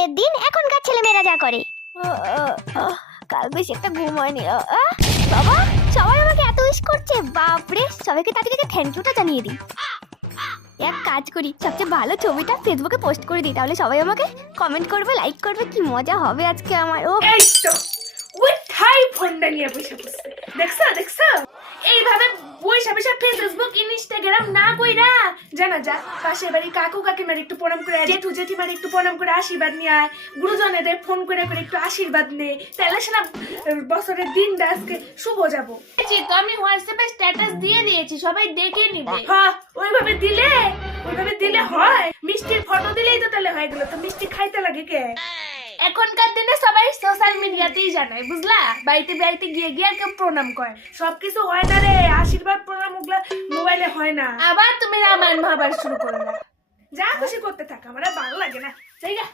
শীতের দিন এখনকার ছেলেমেয়েরা যা করে। কাল বেশি একটা ঘুম হয়নি। বাবা, সবাই আমাকে এত উইশ করছে, বাপরে! সবাইকে তাদেরকে থ্যাংক ইউটা জানিয়ে দিই। এক কাজ করি, সবচেয়ে ভালো ছবিটা ফেসবুকে পোস্ট করে দিই, তাহলে সবাই আমাকে কমেন্ট করবে, লাইক করবে। কি মজা হবে আজকে আমার। ও এই তো উঠাই ফোনটা নিয়ে বসে বসে দেখছো এইভাবে বসে বসে ফেসবুক ইনস্টাগ্রাম না কইরা জানা যা পাশের বাড়ি কাকু কাকিমার একটু প্রণাম করে, জেঠু জেঠিমার একটু প্রণাম করে আশীর্বাদ নিয়ে আয়, গুরুজনেদের ফোন করে করে একটু আশীর্বাদ নে, তাহলে সেনা বছরের দিনটা আজকে শুভ যাবো। তো আমি হোয়াটসঅ্যাপে স্ট্যাটাস দিয়ে দিয়েছি, সবাই দেখে নিবে। হ্যাঁ, ওইভাবে দিলে হয়। মিষ্টির ফটো দিলেই তো তাহলে হয়ে গেল। তো মিষ্টি খাইতে লাগে কে? এখনকার দিনে সবাই সোশ্যাল মিডিয়াতেই জানায়, বুঝলা? বাড়িতে বাড়িতে গিয়ে গিয়ে আর কেউ প্রণাম করে। সবকিছু হয় না রে, আশীর্বাদ প্রণাম ওগুলা মোবাইলে হয় না। আবার তুমি রামায়ণ ভাবার শুরু করলে। যা খুশি করতে থাক, আমার আর ভালো লাগে না। জায়গা